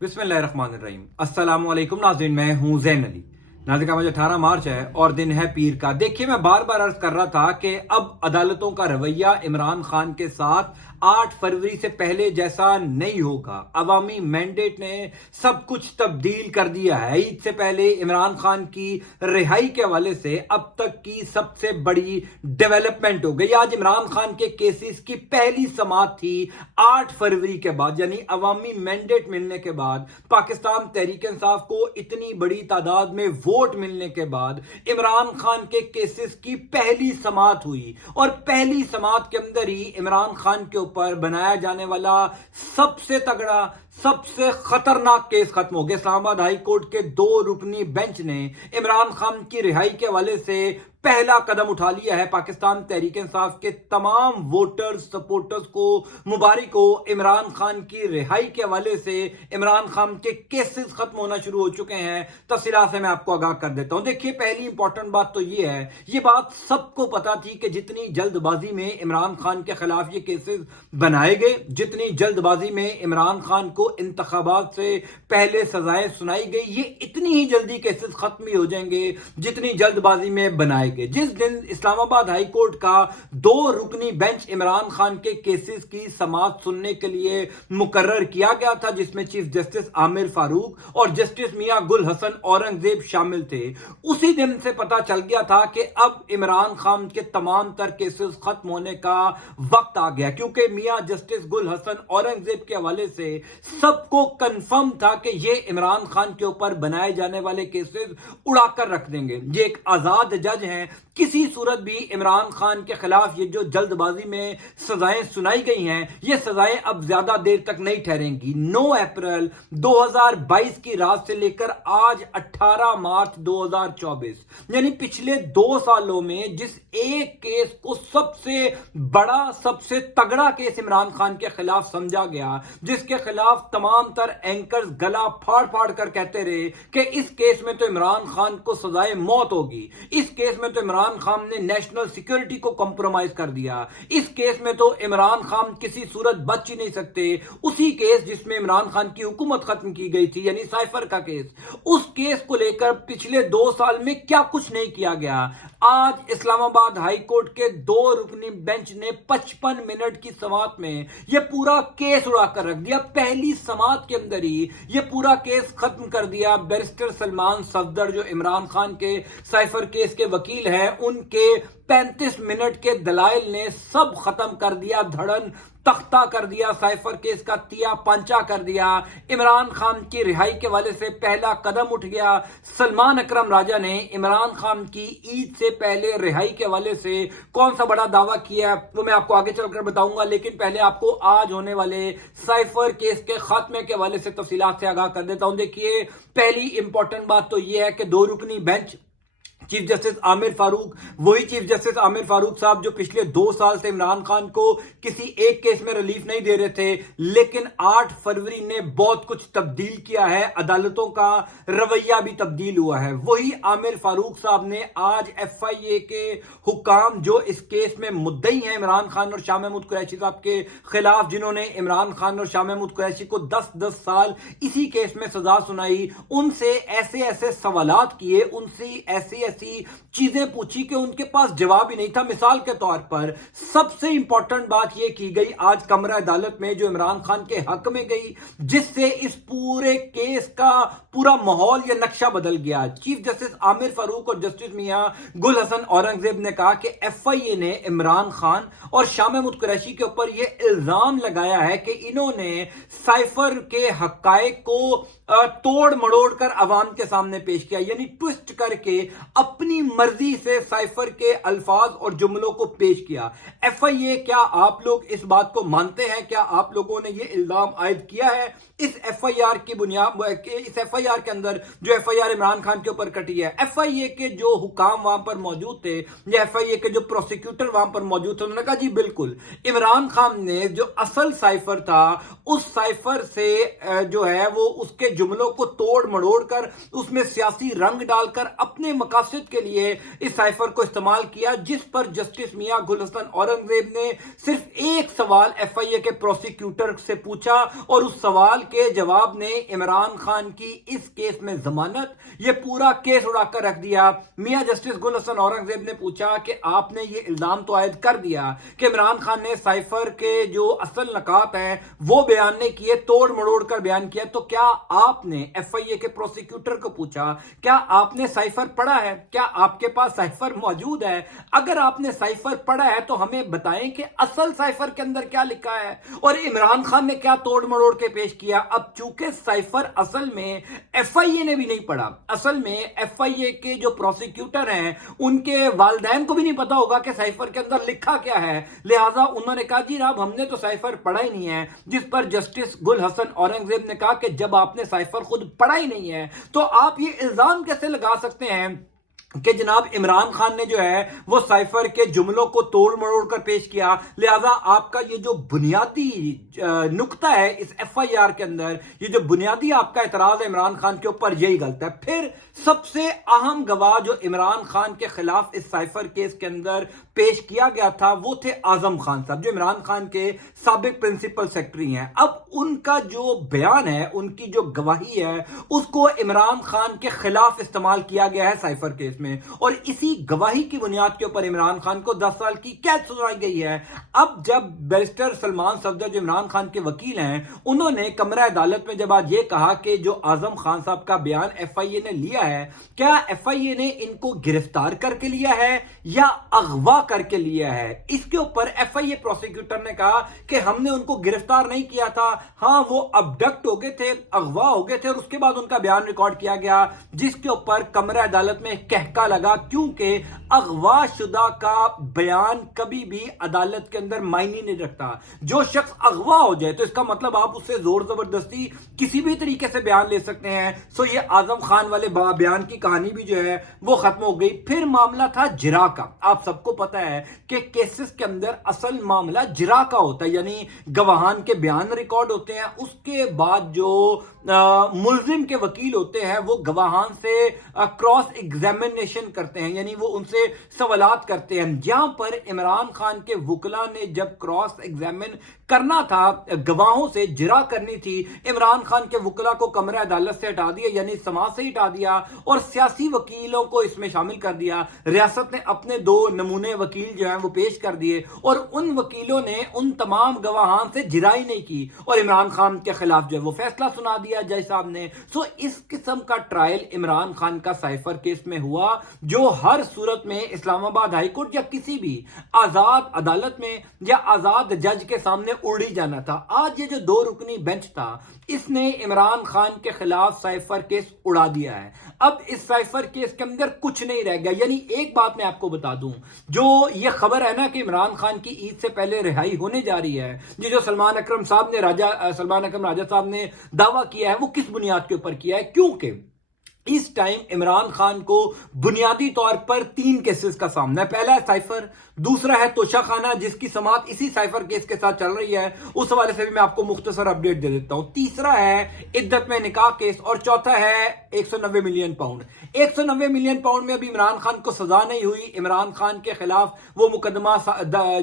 बिस्मिल्लाहिर्रहमानिर्रहीम। अस्सलाम वालेकुम नाज़रीन, मैं हूं ज़ैन अली। नाज़रीन, आज 18 मार्च है और दिन है पीर का। देखिए, मैं बार बार अर्ज कर रहा था कि अब अदालतों का रवैया इमरान खान के साथ 8 फरवरी से पहले जैसा नहीं होगा। अवामी मैंडेट ने सब कुछ तब्दील कर दिया है। ईद से पहले इमरान खान की रिहाई के हवाले से अब तक की सबसे बड़ी डेवलपमेंट हो गई। आज इमरान खान के केसेस की पहली समाअत थी 8 फरवरी के बाद, यानी अवामी मैंडेट मिलने के बाद, पाकिस्तान तहरीक इंसाफ को इतनी बड़ी तादाद में वोट मिलने के बाद इमरान खान के केसेस की पहली समाअत हुई और पहली समाअत के अंदर ही इमरान खान के ऊपर बनाया जाने वाला सबसे तगड़ा, सबसे खतरनाक केस खत्म हो गया। इस्लामाबाद हाई कोर्ट के 2 रुकनी बेंच ने इमरान खान की रिहाई के हवाले से पहला कदम उठा लिया है। पाकिस्तान तहरीक इंसाफ के तमाम वोटर्स, सपोर्टर्स को मुबारक हो। इमरान खान की रिहाई के हवाले से इमरान खान के केसेस खत्म होना शुरू हो चुके हैं। तफसीलात से मैं आपको आगाह कर देता हूं। देखिए, पहली इंपॉर्टेंट बात तो ये है, ये बात सबको पता थी कि जितनी जल्दबाजी में इमरान खान के खिलाफ ये केसेस बनाए गए, जितनी जल्दबाजी में इमरान खान को इंतखाबात से पहले सजाएं सुनाई गई, ये इतनी ही जल्दी केसेस खत्म भी हो जाएंगे जितनी जल्दबाजी में बनाए गए। जिस दिन इस्लामाबाद हाई कोर्ट का 2 रुकनी बेंच इमरान खान के केसेस की समाअत सुनने के लिए मुकर्रर किया गया था, जिसमें चीफ जस्टिस आमिर फारूक और जस्टिस मियां गुल हसन औरंगजेब शामिल थे, उसी दिन से पता चल गया था कि अब इमरान खान के तमाम तर केसेस खत्म होने का वक्त आ गया। क्योंकि मियां जस्टिस गुल हसन औरंगजेब के हवाले से सबको कंफर्म था कि ये इमरान खान के ऊपर बनाए जाने वाले केसेस उड़ाकर रख देंगे। ये एक आजाद जज हैं, किसी सूरत भी इमरान खान के खिलाफ ये जो जल्दबाजी में सजाएं सुनाई गई हैं, ये सजाएं अब ज्यादा देर तक नहीं ठहरेंगी। 9 अप्रैल 2022 की रात से लेकर आज 18 मार्च 2024, यानी पिछले 2 सालों में जिस एक केस को सबसे बड़ा, सबसे तगड़ा केस इमरान खान के खिलाफ समझा गया, जिसके खिलाफ तमाम तर एंकर्स गला फाड़ फाड़ कर कहते रहे कि इस केस में तो इमरान खान को सजाए मौत होगी, इस केस में तो इमरान खान ने नेशनल सिक्योरिटी को कंप्रोमाइज कर दिया, इस केस में तो इमरान खान किसी सूरत बच ही नहीं सकते, उसी केस जिसमें इमरान खान की हुकूमत खत्म की गई थी, यानी साइफर का केस, उस केस को लेकर पिछले 2 साल में क्या कुछ नहीं किया गया। आज इस्लामाबाद हाई कोर्ट के 2 रुकनी बेंच ने 55 मिनट की समाअत में यह पूरा केस उड़ाकर रख दिया। पहली समाअत के अंदर ही यह पूरा केस खत्म कर दिया। बैरिस्टर सलमान सफदर, जो इमरान खान के साइफर केस के वकील हैं, उनके 35 मिनट के दलाइल ने सब खत्म कर दिया, धड़न तख्ता कर दिया, साइफर केस का तिया पंचा कर दिया। इमरान खान की रिहाई के वाले से पहला कदम उठ गया। सलमान अकरम राजा ने इमरान खान की ईद से पहले रिहाई के वाले से कौन सा बड़ा दावा किया वो मैं आपको आगे चलकर बताऊंगा, लेकिन पहले आपको आज होने वाले साइफर केस के खात्मे के वाले से तफसीलात से आगाह कर देता हूं। देखिए, पहली इंपॉर्टेंट बात तो यह है कि 2 रुकनी bench, chief justice Aamir Farooq, वही चीफ जस्टिस आमिर फारूक साहब जो पिछले 2 साल से इमरान खान को किसी एक केस में रिलीफ नहीं दे रहे थे, लेकिन 8 फरवरी ने बहुत कुछ तब्दील किया है, अदालतों का रवैया भी तब्दील हुआ है। वही आमिर फारूक साहब ने आज FIA के हुकाम जो इस केस में मुद्दई हैं इमरान खान और शाह महमूद कुरैशी साहब के खिलाफ, जिन्होंने इमरान खान और शाह महमूद कुरैशी को 10-10 साल इसी केस में सजा सुनाई, उनसे ऐसे ऐसे सवालात किए, उनसे ऐसी चीजें पूछी कि उनके पास जवाब ही नहीं था। मिसाल के तौर पर सबसे इंपॉर्टेंट बात यह की गई आज कमरा अदालत में, जो इमरान खान के हक में गई, जिससे इस पूरे केस का पूरा माहौल या नक्शा बदल गया। चीफ जस्टिस आमिर फारूक और जस्टिस मियां गुल हसन औरंगजेब ने कहा कि FIA ने इमरान खान और शाह महमूद कुरैशी के ऊपर यह इल्जाम लगाया है कि इन्होंने साइफर के हकायक को तोड़ मड़ोड़ कर अवाम के सामने पेश किया, यानी ट्विस्ट करके अपनी मर्जी से साइफर के अल्फाज और जुमलों को पेश किया। FIA, क्या आप लोग इस बात को मानते हैं? क्या आप लोगों ने यह इल्जाम आयद किया है? इस FIR آر کے اندر جو F I R Imran Khan کے اوپر کٹی ہے، ایف آئی اے کے جو حکام وہاں پر موجود تھے یا ایف آئی اے کے جو پروسیکیوٹر وہاں پر موجود تھے، انہوں نے کہا جی بالکل عمران خان نے جو اصل سائفر تھا اس سائفر سے جو ہے وہ اس کے جملوں کو توڑ مڑوڑ کر اس میں سیاسی رنگ ڈال کر اپنے مقاصد کے لیے اس سائفر کو استعمال کیا، جس پر جسٹس میاں گل حسن اورنگزیب نے صرف ایک سوال ایف آئی اے کے پروسیکیوٹر سے پوچھا اور اس سوال کے جواب نے عمران خان کی اس کیس میں ضمانت، یہ پورا کیس اڑا کر رکھ دیا۔ میاں جسٹس گل حسن اورنگزیب نے پوچھا کہ آپ نے یہ الزام تو عائد کر دیا کہ عمران خان نے سائفر کے جو اصل نکات ہیں وہ بیان نہیں کیے، توڑ مڑوڑ کر بیان کیا، تو کیا آپ نے ایف آئی اے کے پروسیکیوٹر کو پوچھا کیا آپ نے سائفر پڑھا ہے، کیا آپ کے پاس سائفر موجود ہے؟ اگر آپ نے سائفر پڑھا ہے تو ہمیں بتائیں کہ اصل سائفر کے اندر کیا لکھا ہے اور عمران خان نے کیا توڑ مڑوڑ کے پیش کیا۔ اب چونکہ سائفر اصل میں ایف آئی اے نے بھی نہیں پڑھا، اصل میں ایف آئی اے کے جو پروسیکیوٹر ہیں ان کے والدین کو بھی نہیں پتا ہوگا کہ سائفر کے اندر لکھا کیا ہے، لہٰذا انہوں نے کہا جی جناب ہم نے تو سائفر پڑھا ہی نہیں ہے، جس پر جسٹس گل حسن اورنگزیب نے کہا کہ جب آپ نے سائفر خود پڑھا ہی نہیں ہے تو آپ یہ الزام کیسے لگا سکتے ہیں کہ جناب عمران خان نے جو ہے وہ سائفر کے جملوں کو توڑ مڑوڑ کر پیش کیا، لہٰذا آپ کا یہ جو بنیادی نقطہ ہے اس ایف آئی آر کے اندر، یہ جو بنیادی آپ کا اعتراض ہے عمران خان کے اوپر، یہی غلط ہے۔ پھر سب سے اہم گواہ جو عمران خان کے خلاف اس سائفر کیس کے اندر پیش کیا گیا تھا وہ تھے اعظم خان صاحب، جو عمران خان کے سابق پرنسپل سیکرٹری ہیں۔ اب ان کا جو بیان ہے، ان کی جو گواہی ہے، اس کو عمران خان کے خلاف استعمال کیا گیا ہے سائفر کیس میں، اور اسی گواہی کی بنیاد کے اوپر عمران خان کو 10 سال کی قید سنائی گئی ہے۔ اب جب بیرسٹر سلمان صفدر جو عمران خان کے وکیل ہیں، انہوں نے کمرہ عدالت میں جب آج یہ کہا کہ جو اعظم خان صاحب کا بیان ایف آئی اے نے لیا ہے، کیا ایف آئی اے نے ان کو گرفتار کر کے لیا ہے یا اغوا کر کے لیا ہے، اس کے اوپر ایف آئی اے پروسیکیوٹر نے کہا کہ ہم نے ان کو گرفتار نہیں کیا تھا، ہاں وہ ابڈکٹ ہو گئے تھے، اغوا ہو گئے تھے، اور اس کے بعد ان کا بیان ریکارڈ کیا گیا، جس کے اوپر کمرہ عدالت میں کہکا لگا، کیونکہ اغوا شدہ کا بیان کبھی بھی عدالت کے اندر معنی نہیں رکھتا۔ جو شخص اغوا ہو جائے تو اس کا مطلب آپ اس سے زور زبردستی کسی بھی طریقے سے بیان لے سکتے ہیں۔ سو یہ اعظم خان والے بیان کی کہانی بھی جو ہے وہ ختم ہو گئی۔ پھر معاملہ تھا جرا کا۔ آپ سب کو پتا ہے کہ کیسز کے اندر اصل معاملہ جرا کا ہوتا ہے، یعنی گواہان کے بیان ریکارڈ ہوتے ہیں، اس کے بعد جو ملزم کے وکیل ہوتے ہیں وہ گواہان سے کراس ایگزامینیشن کرتے ہیں، یعنی وہ ان سے سوالات کرتے ہیں۔ جہاں پر عمران خان کے وکلا نے جب کراس ایگزامن کرنا تھا، گواہوں سے جرا کرنی تھی، عمران خان کے وکلا کو کمرہ عدالت سے ہٹا دیا، یعنی سماعت سے ہٹا دیا، اور سیاسی وکیلوں کو اس میں شامل کر دیا۔ ریاست نے اپنے 2 نمونے وکیل جو ہیں وہ پیش کر دیے، اور ان وکیلوں نے ان تمام گواہان سے جرائی نہیں کی اور عمران خان کے خلاف جو ہے وہ فیصلہ سنا دیا جج صاحب نے۔ سو اس قسم کا ٹرائل عمران خان کا سائفر کیس میں ہوا، جو ہر صورت میں اسلام آباد ہائی کورٹ یا کسی بھی آزاد عدالت میں یا آزاد جج کے سامنے اڑی جانا تھا۔ آج یہ جو 2 رکنی بینچ تھا، اس نے عمران خان کے خلاف سائفر کیس اڑا دیا ہے۔ اب اس سائفر کیس کے اندر کچھ نہیں رہ گیا۔ یعنی ایک بات میں آپ کو بتا دوں، جو یہ خبر ہے نا کہ عمران خان کی عید سے پہلے رہائی ہونے جا رہی ہے، یہ جو سلمان اکرم راجہ صاحب نے دعویٰ کیا ہے، وہ کس بنیاد کے اوپر کیا ہے؟ کیونکہ اس ٹائم عمران خان کو بنیادی طور پر 3 کیسز کا سامنا ہے۔ پہلا ہے سائفر، دوسرا ہے توشہ خانہ جس کی سماعت اسی سائفر کیس کے ساتھ چل رہی ہے، اس حوالے سے بھی میں آپ کو مختصر اپڈیٹ دے دیتا ہوں، تیسرا ہے عدت میں نکاح کیس، اور چوتھا ہے 190 ملین پاؤنڈ۔ 190 ملین پاؤنڈ میں ابھی عمران خان کو سزا نہیں ہوئی، عمران خان کے خلاف وہ مقدمہ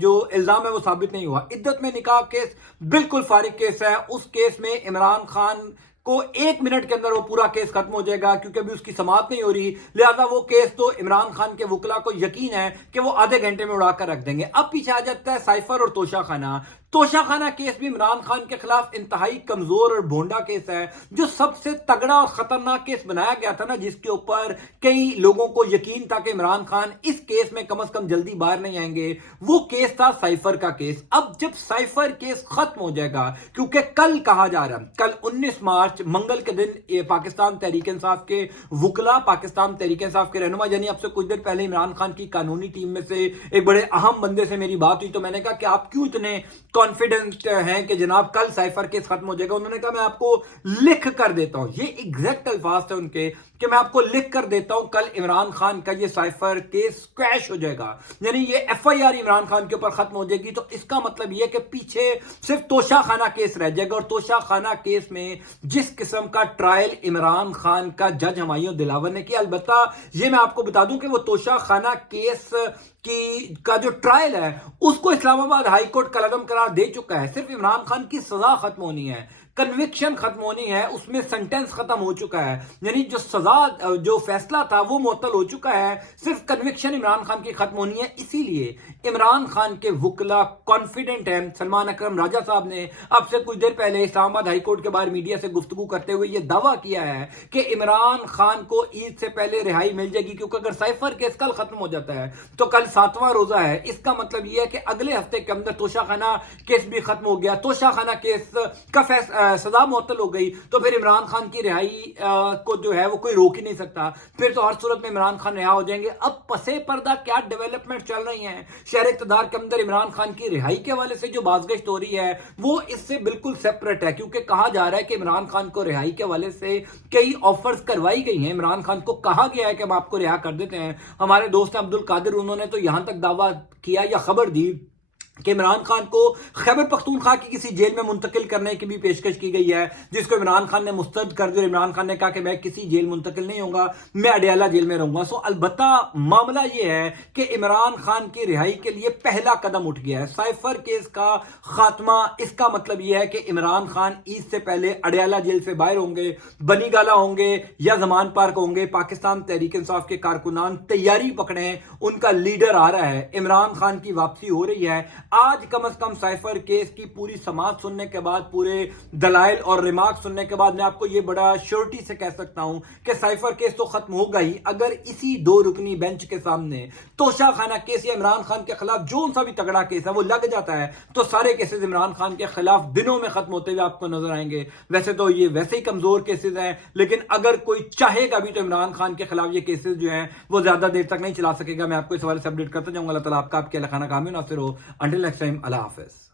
جو الزام ہے وہ ثابت نہیں ہوا۔ عدت میں نکاح کیس بالکل فارغ کیس ہے، اس کیس میں عمران خان کو 1 منٹ کے اندر وہ پورا کیس ختم ہو جائے گا، کیونکہ ابھی اس کی سماعت نہیں ہو رہی، لہذا وہ کیس تو عمران خان کے وکلا کو یقین ہے کہ وہ آدھے گھنٹے میں اڑا کر رکھ دیں گے۔ اب پیچھے آ جاتا ہے سائفر اور توشہ خانہ۔ توشہ خانہ کیس بھی عمران خان کے خلاف انتہائی کمزور اور بھونڈا کیس ہے، جو سب سے تگڑا اور خطرناک کیس بنایا گیا تھا نا، جس کے اوپر کئی لوگوں کو یقین تھا کہ عمران خان اس کیس میں کم از کم جلدی باہر نہیں آئیں گے، وہ کیس تھا سائفر کا کیس۔ اب جب سائفر کیس ختم ہو جائے گا، کیونکہ کل کہا جا رہا ہے، کل 19 مارچ منگل کے دن پاکستان تحریک انصاف کے وکلا، پاکستان تحریک انصاف کے رہنما، یعنی اب سے کچھ دیر پہلے عمران خان کی قانونی ٹیم میں سے ایک بڑے اہم بندے سے میری بات ہوئی، تو میں نے کہا کہ آپ کیوں اتنے कॉन्फिडेंट हैं कि जनाब कल साइफर केस खत्म हो जाएगा। उन्होंने कहा मैं आपको लिख कर देता हूं, ये एग्जैक्ट अल्फाज थे उनके कि मैं आपको लिख कर देता हूं कल इमरान खान का ये साइफर केस क्रैश हो जाएगा, यानी ये एफआईआर इमरान खान के ऊपर खत्म हो जाएगी। तो इसका मतलब ये कि पीछे सिर्फ तोशा खाना केस रह जाएगा, और तोशा खाना केस में जिस किस्म का ट्रायल इमरान खान का जज हुमायूं दिलावर ने किया, अलबत्ता ये मैं आपको बता दूं कि वो तोशा खाना केस का जो ट्रायल है उसको इस्लामाबाद हाई कोर्ट कलअदम करार दे चुका है। सिर्फ इमरान खान की सजा खत्म होनी है, कन्विक्शन खत्म होनी है, उसमें सेंटेंस खत्म हो चुका है, यानी जो सजा जो फैसला था वो मुअत्तल हो चुका है, सिर्फ कन्विक्शन इमरान खान की खत्म होनी है। इसीलिए इमरान खान के वकला कॉन्फिडेंट हैं। सलमान अकरम राजा साहब ने अब से कुछ देर पहले इस्लामाबाद हाई कोर्ट के बाहर मीडिया से गुफ्तगू करते हुए ये दावा किया है कि इमरान खान को ईद से पहले रिहाई मिल जाएगी, क्योंकि अगर साइफर केस कल खत्म हो जाता है तो कल 7वां रोजा है। इसका मतलब यह है कि अगले हफ्ते के अंदर तोशाखाना केस भी खत्म हो गया, तोशाखाना केस का सजा मुअत्तल हो गई, तो फिर इमरान खान की रिहाई को जो है वो कोई रोक ही नहीं सकता, फिर तो हर सूरत में इमरान खान रिहा हो जाएंगे। अब पसे पर्दा क्या डेवलपमेंट चल रही है शहर इक़्तिदार के अंदर इमरान खान की रिहाई के हवाले से जो बाज़गश्त हो रही है वो इससे बिल्कुल सेपरेट है, क्योंकि कहा जा रहा है कि इमरान खान को रिहाई के हवाले से कई ऑफर्स करवाई गई हैं। इमरान खान को कहा गया है कि हम आपको रिहा कर देते हैं। हमारे दोस्त अब्दुल कादिर उन्होंने तो यहां तक दावा किया या खबर दी कि इमरान खान को खैबर पख्तूनख्वा की किसी जेल में मुंतकिल करने की भी पेशकश की गई है, जिसको इमरान खान ने मुस्तरद कर दिया। इमरान खान ने कहा कि मैं किसी जेल मुंतकिल नहीं होऊंगा, मैं अडयाला जेल में रहूंगा। सो अलबत्ता मामला यह है कि इमरान खान की रिहाई के लिए पहला कदम उठ गया है साइफर केस का खात्मा। इसका मतलब यह है कि इमरान खान ईद से पहले अडयाला जेल से बाहर होंगे, बनी गाला होंगे या जमान पार्क होंगे। पाकिस्तान तहरीक इंसाफ के कारकुनान तैयारी पकड़े, उनका लीडर आ रहा है, इमरान खान की वापसी हो रही है। आज कम से कम साइफर केस की पूरी समाअत सुनने के बाद, पूरे दलाइल और रिमार्क सुनने के बाद मैं आपको यह बड़ा श्योरिटी से कह सकता हूं कि साइफर केस तो खत्म होगा ही। अगर इसी 2 रुकनी बेंच के सामने तोशा खाना केस या इमरान खान के खिलाफ जो सा भी तगड़ा केस है वो लग जाता है तो सारे केसेस इमरान खान के खिलाफ दिनों में खत्म होते हुए आपको नजर आएंगे। वैसे तो ये वैसे ही कमजोर केसेस हैं, लेकिन अगर कोई चाहेगा भी तो इमरान खान के खिलाफ ये केसेस जो हैं वो ज्यादा देर तक नहीं चला सकेगा। मैं आपको इस हवाले से अपडेट करता जाऊंगा। अल्लाह ताला आपका आपके खाना कामयाब नासिर हो। अंटिल नेक्स्ट टाइम, अल्लाह हाफिज।